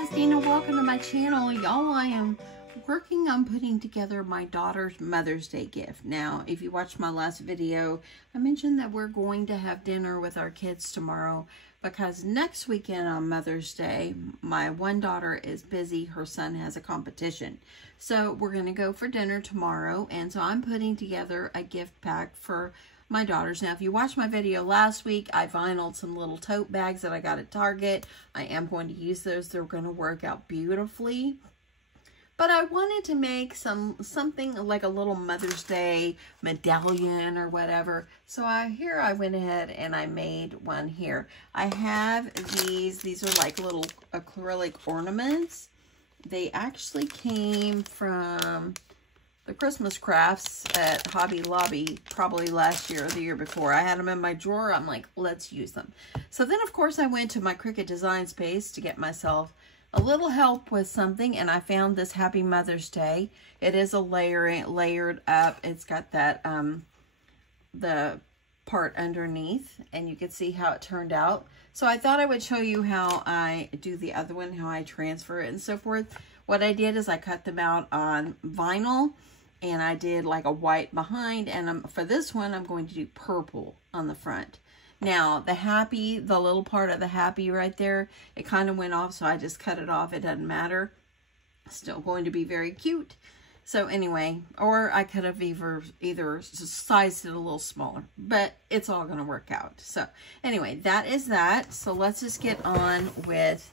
is Dina. Welcome to my channel. Y'all, I am working on putting together my daughter's Mother's Day gift. Now, if you watched my last video, I mentioned that we're going to have dinner with our kids tomorrow because next weekend on Mother's Day, my one daughter is busy. Her son has a competition. So we're going to go for dinner tomorrow. And so I'm putting together a gift pack for my daughters. Now, if you watched my video last week, I vinyled some little tote bags that I got at Target. I am going to use those. They're going to work out beautifully. But I wanted to make something like a little Mother's Day medallion or whatever. So here I went ahead and I made one here. I have these are like little acrylic ornaments. They actually came from the Christmas crafts at Hobby Lobby probably last year or the year before. I had them in my drawer. I'm like, let's use them. So then, of course, I went to my Cricut Design Space to get myself a little help with something, and I found this Happy Mother's Day. It is a layered up. It's got that the part underneath, and you can see how it turned out. So I thought I would show you how I do the other one, how I transfer it and so forth. What I did is I cut them out on vinyl, and I did like a white behind, and for this one, I'm going to do purple on the front. Now, the little part of the happy right there, it kind of went off, so I just cut it off. It doesn't matter. Still going to be very cute. So anyway, or I could have either sized it a little smaller, but it's all going to work out. So anyway, that is that. So let's just get on with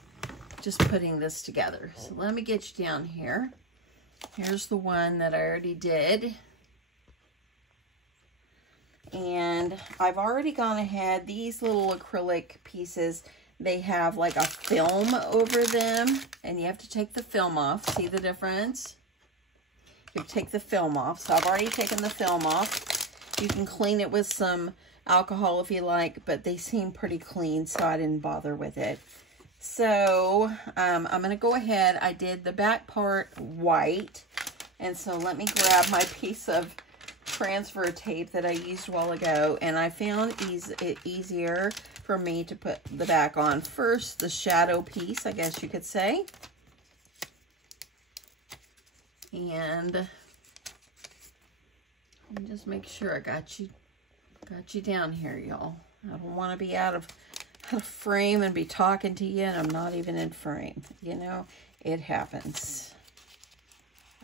just putting this together. So let me get you down here. Here's the one that I already did. And I've already gone ahead. These little acrylic pieces, they have like a film over them, and you have to take the film off. See the difference? You take the film off. So I've already taken the film off. You can clean it with some alcohol if you like, but they seem pretty clean, so I didn't bother with it. So I'm going to go ahead. I did the back part white, and so let me grab my piece of transfer tape that I used a while ago, and I found it easier for me to put the back on first, the shadow piece, I guess you could say. And just make sure I got you down here, y'all. I don't want to be out of frame and be talking to you, and I'm not even in frame. You know, it happens.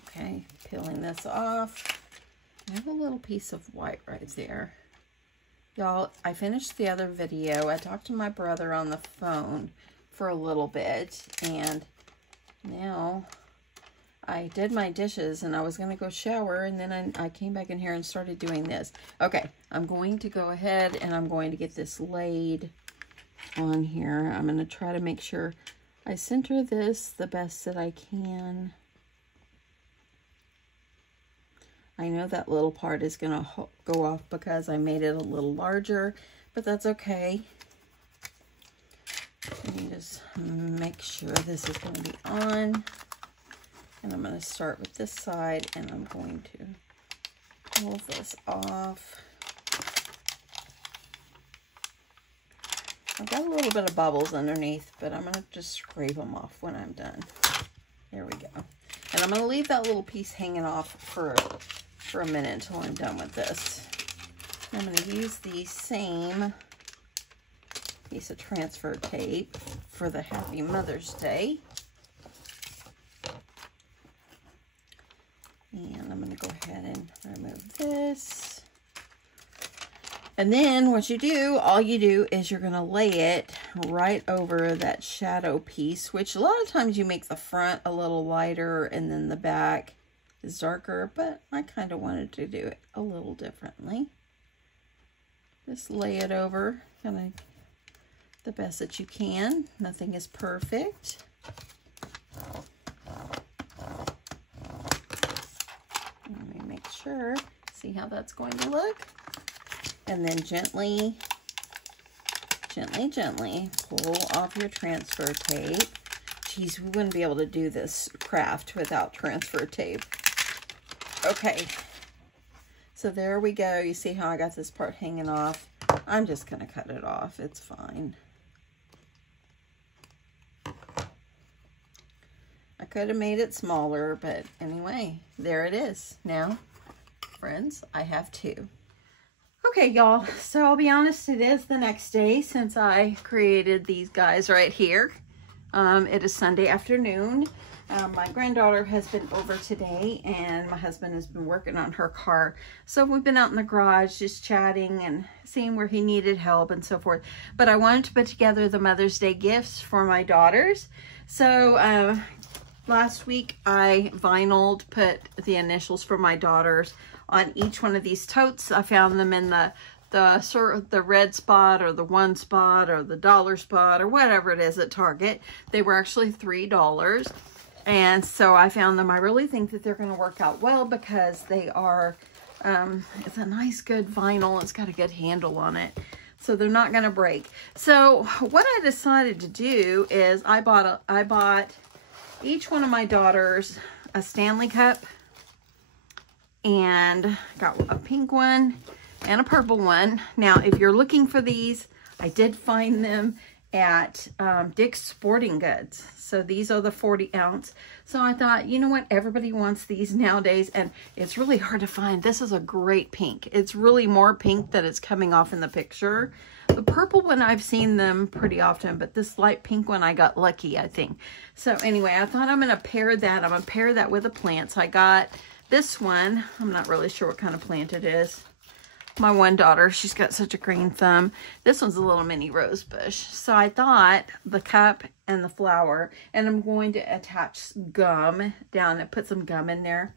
Okay, peeling this off. I have a little piece of white right there. Y'all, I finished the other video. I talked to my brother on the phone for a little bit, and now I did my dishes, and I was going to go shower, and then I came back in here and started doing this. Okay, I'm going to go ahead, and I'm going to get this laid on here. I'm going to try to make sure I center this the best that I can. I know that little part is going to go off because I made it a little larger, but that's okay. Let me just make sure this is going to be on. And I'm going to start with this side, and I'm going to pull this off. I've got a little bit of bubbles underneath, but I'm going to just scrape them off when I'm done. There we go. And I'm going to leave that little piece hanging off for a minute until I'm done with this. I'm going to use the same piece of transfer tape for the Happy Mother's Day. And I'm going to go ahead and remove this. And then what you do, all you do is you're going to lay it right over that shadow piece, which a lot of times you make the front a little lighter and then the back is darker, but I kind of wanted to do it a little differently. Just lay it over kind of the best that you can. Nothing is perfect. Let me make sure. See how that's going to look? And then gently, gently pull off your transfer tape. Geez, we wouldn't be able to do this craft without transfer tape. Okay, so there we go. You see how I got this part hanging off? I'm just going to cut it off. It's fine. Could have made it smaller, but anyway, there it is. Now, friends, I have 2. Okay, y'all, so I'll be honest, it is the next day since I created these guys right here. It is Sunday afternoon. My granddaughter has been over today, and my husband has been working on her car. So we've been out in the garage just chatting and seeing where he needed help and so forth. But I wanted to put together the Mother's Day gifts for my daughters. So last week I vinyled, put the initials for my daughters on each one of these totes. I found them in the red spot or the 1 spot or the dollar spot or whatever it is at Target. They were actually $3. And so I found them. I really think that they're going to work out well because they are, it's a nice good vinyl. It's got a good handle on it. So they're not going to break. So what I decided to do is I bought each one of my daughters a Stanley Cup, and got a pink one and a purple one. Now, if you're looking for these, I did find them at Dick's Sporting Goods. So these are the 40 ounce. So I thought, you know what? Everybody wants these nowadays, and it's really hard to find. This is a great pink. It's really more pink than it's coming off in the picture. The purple one, I've seen them pretty often, but this light pink one, I got lucky, I think. So anyway, I thought I'm going to pair that. I'm going to pair that with a plant. So I got this one. I'm not really sure what kind of plant it is. My one daughter, she's got such a green thumb. This one's a little mini rose bush. So I thought the cup and the flower, and I'm going to attach gum down and put some gum in there.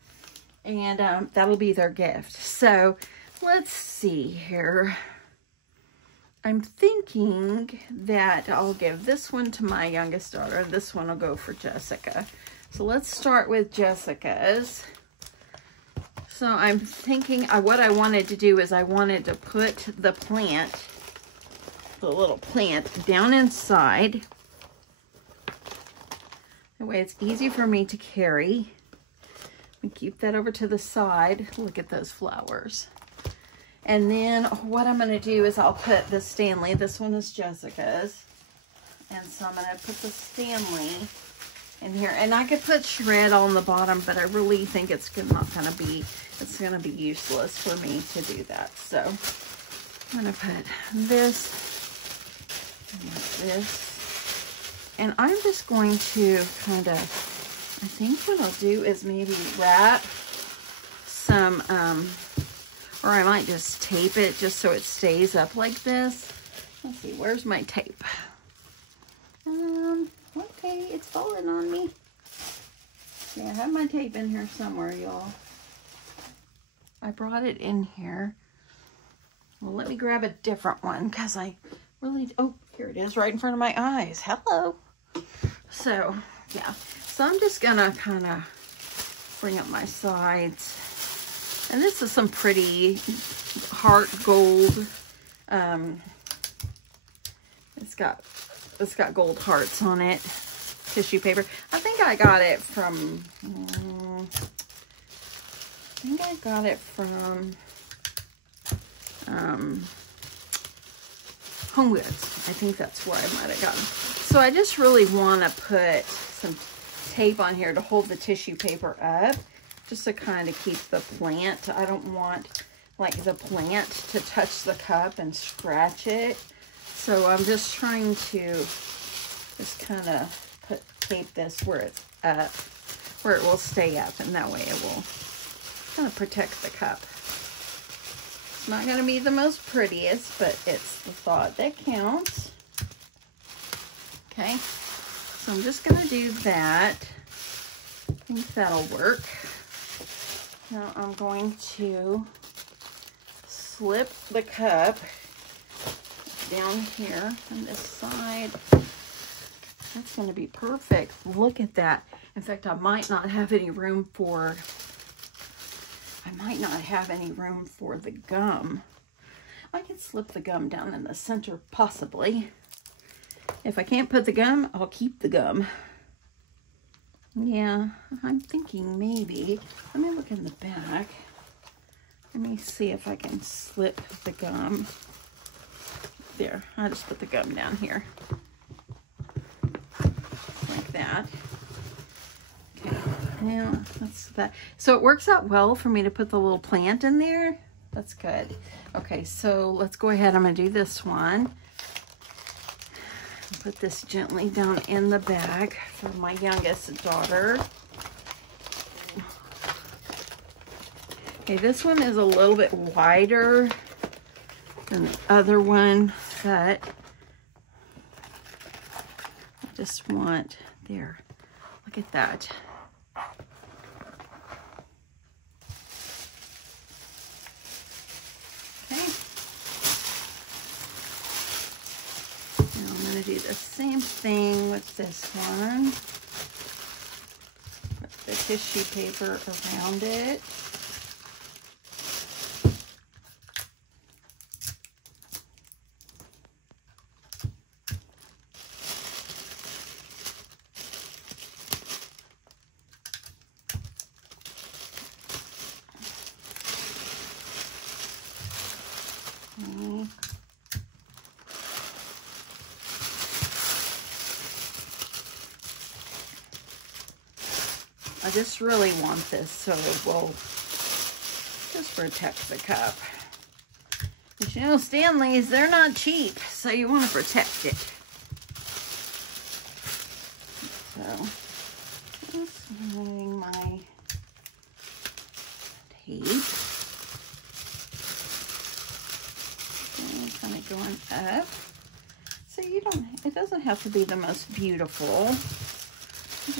And that'll be their gift. So let's see here. I'm thinking that I'll give this one to my youngest daughter. This one will go for Jessica. So let's start with Jessica's. So I'm thinking what I wanted to do is I wanted to put the plant, the little plant, down inside. That way it's easy for me to carry. And keep that over to the side. Look at those flowers. And then what I'm going to do is I'll put the Stanley. This one is Jessica's. And so I'm going to put the Stanley in here. And I could put shred on the bottom, but I really think it's not going to be, it's going to be useless for me to do that. So I'm going to put this and this. And I'm just going to kind of, I think what I'll do is maybe wrap some, or I might just tape it just so it stays up like this. Let's see, where's my tape? Okay, it's falling on me. Yeah, I have my tape in here somewhere, y'all. I brought it in here. Well, let me grab a different one because I really, oh, here it is right in front of my eyes. Hello. So, yeah. So I'm just gonna kind of bring up my sides. And this is some pretty heart gold. It's got gold hearts on it. Tissue paper. I think I got it from Home Goods. I think that's where I might have gotten. So I just really want to put some tape on here to hold the tissue paper up, just to kind of keep the plant. I don't want like the plant to touch the cup and scratch it. So I'm just trying to just kind of tape this where it's up, where it will stay up, and that way it will kind of protect the cup. It's not going to be the most prettiest, but it's the thought that counts. Okay, so I'm just going to do that. I think that'll work. Now I'm going to slip the cup down here on this side. That's going to be perfect. Look at that. In fact, I might not have any room for the gum. I could slip the gum down in the center, possibly. If I can't put the gum, I'll keep the gum. Yeah, I'm thinking maybe. Let me look in the back. Let me see if I can slip the gum. There, I'll just put the gum down here. Like that. Yeah, that's that. So it works out well for me to put the little plant in there. That's good. Okay, so let's go ahead. I'm going to do this one. Put this gently down in the bag for my youngest daughter. Okay, this one is a little bit wider than the other one, but I just want, there, look at that. Okay. Now I'm going to do the same thing with this one. Put the tissue paper around it. I just really want this so it will just protect the cup. But you know, Stanley's, they're not cheap, so you want to protect it. So, just moving my tape. And kind of going up. So you don't, it doesn't have to be the most beautiful. You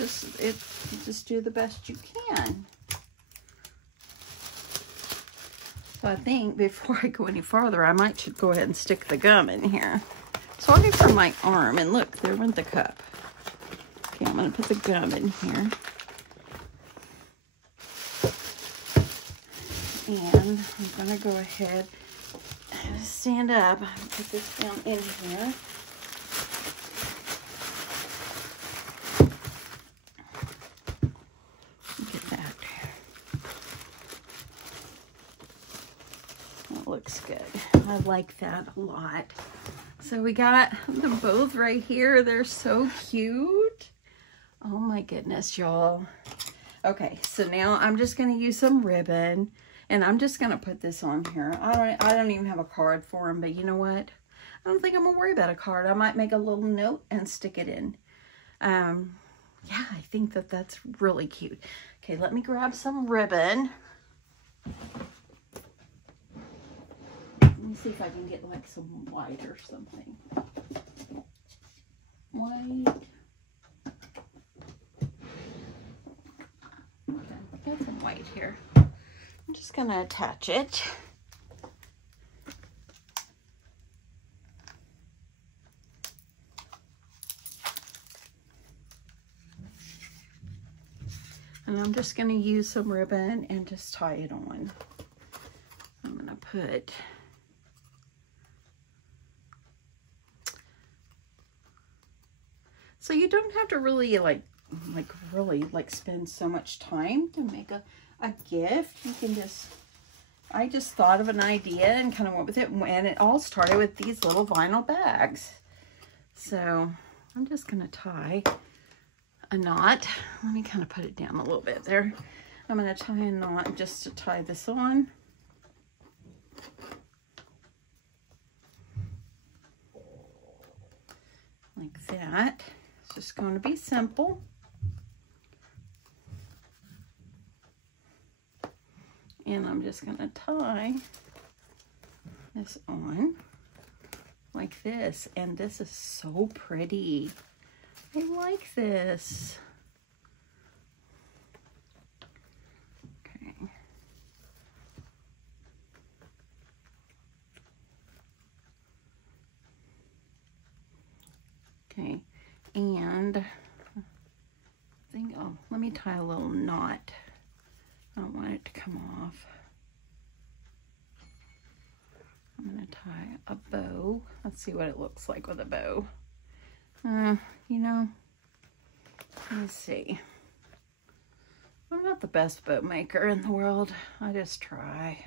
just do the best you can. So I think before I go any farther, I might should go ahead and stick the gum in here. So I'll go for my arm, and look, there went the cup. Okay, I'm gonna put the gum in here. And I'm gonna go ahead and stand up, put this down in here. Looks good. I like that a lot. So we got them both right here. They're so cute. Oh my goodness, y'all. Okay, so now I'm just going to use some ribbon, and I'm just going to put this on here. I don't even have a card for them, but you know what? I don't think I'm going to worry about a card. I might make a little note and stick it in. Yeah, I think that that's really cute. Okay, let me grab some ribbon. Let me see if I can get like some white or something. White. Okay, got some white here. I'm just gonna attach it. And I'm just gonna use some ribbon and just tie it on. I'm gonna put so you don't have to really really spend so much time to make a gift. You can just, I just thought of an idea and kind of went with it, and it all started with these little vinyl bags. So I'm just gonna tie a knot. Let me kind of put it down a little bit there. I'm gonna tie a knot just to tie this on. Like that. It's just going to be simple. And I'm just going to tie this on like this. And this is so pretty. I like this. Okay. Okay. And I think, oh, let me tie a little knot. I don't want it to come off. I'm going to tie a bow. Let's see what it looks like with a bow. You know, let me see. I'm not the best bow maker in the world. I just try.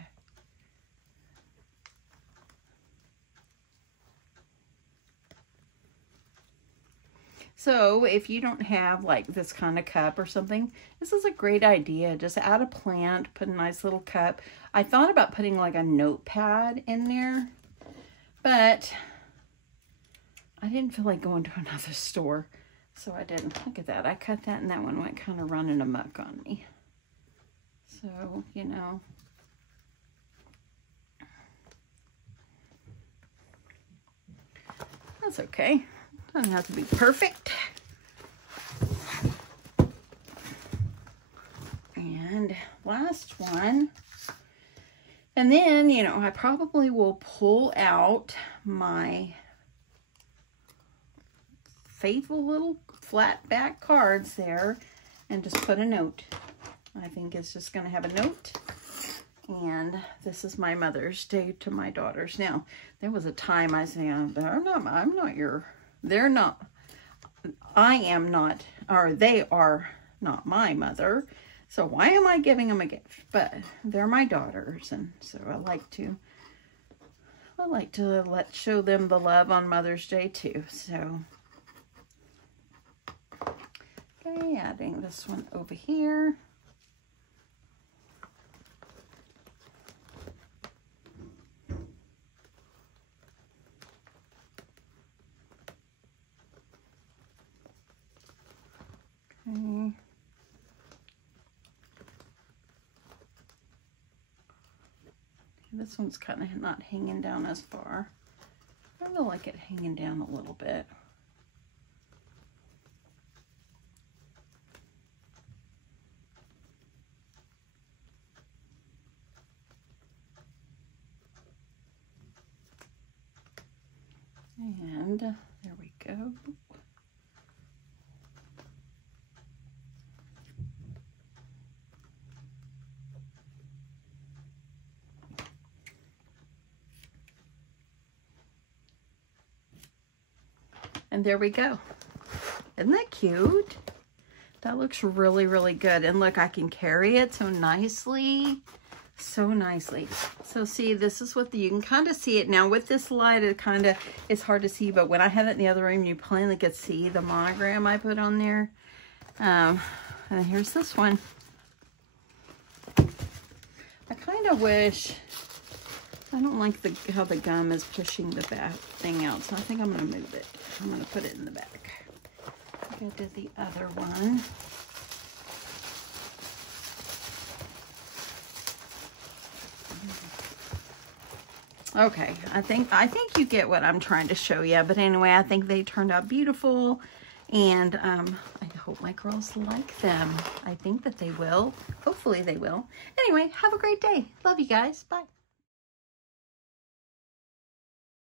So if you don't have like this kind of cup or something, this is a great idea. Just add a plant, put a nice little cup. I thought about putting like a notepad in there, but I didn't feel like going to another store. So I didn't. Look at that. I cut that and that one went kind of running amok on me. So, you know. That's okay. Doesn't have to be perfect. And last one. And then, you know, I probably will pull out my faithful little flat back cards there and just put a note. I think it's just going to have a note. And this is my Mother's Day to my daughters. Now, there was a time I said, I am not, or they are not my mother. So why am I giving them a gift? But they're my daughters. And so I like to show them the love on Mother's Day too. So, okay, adding this one over here. Okay. This one's kind of not hanging down as far. I really like it hanging down a little bit. And there we go. And there we go. Isn't that cute? That looks really, really good. And look, I can carry it so nicely. So nicely. So see, this is what you can kind of see it. Now with this light, it's hard to see, but when I had it in the other room, you plainly could see the monogram I put on there. And here's this one. I kind of wish, I don't like how the gum is pushing the back thing out, so I think I'm going to move it. I'm going to put it in the back. I did the other one. Okay, I think you get what I'm trying to show you. But anyway, I think they turned out beautiful, and I hope my girls like them. I think that they will. Hopefully they will. Anyway, have a great day. Love you guys. Bye.